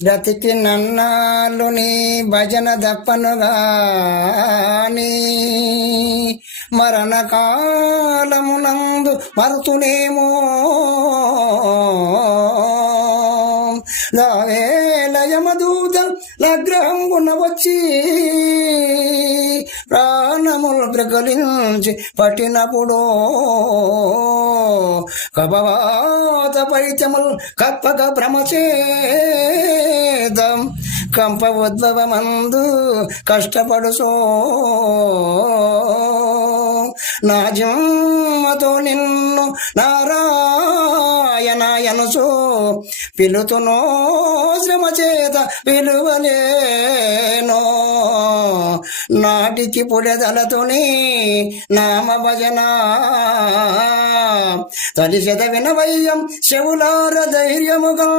బ్రతికి నన్నాళ్ళు నీ భజన దప్పనుగాని మరణ కాలమునందు మరుతునేమో లయమదూత లగ్రహంగున వచ్చి ప్రాణములు ప్రకలించి పట్టినప్పుడు కపవాత పైత్యములు కప్పక భ్రమచేదం కంప ఉద్భవమందు కష్టపడుసో నా జన్మతో నిన్ను నారాయణయనుసో పిలుతునో శ్రమ చేత పిలువలేనో నాటికి పొడెదలతోని నామ భజన తలిసెద వినవయ్యం చెవులార ధైర్యముగా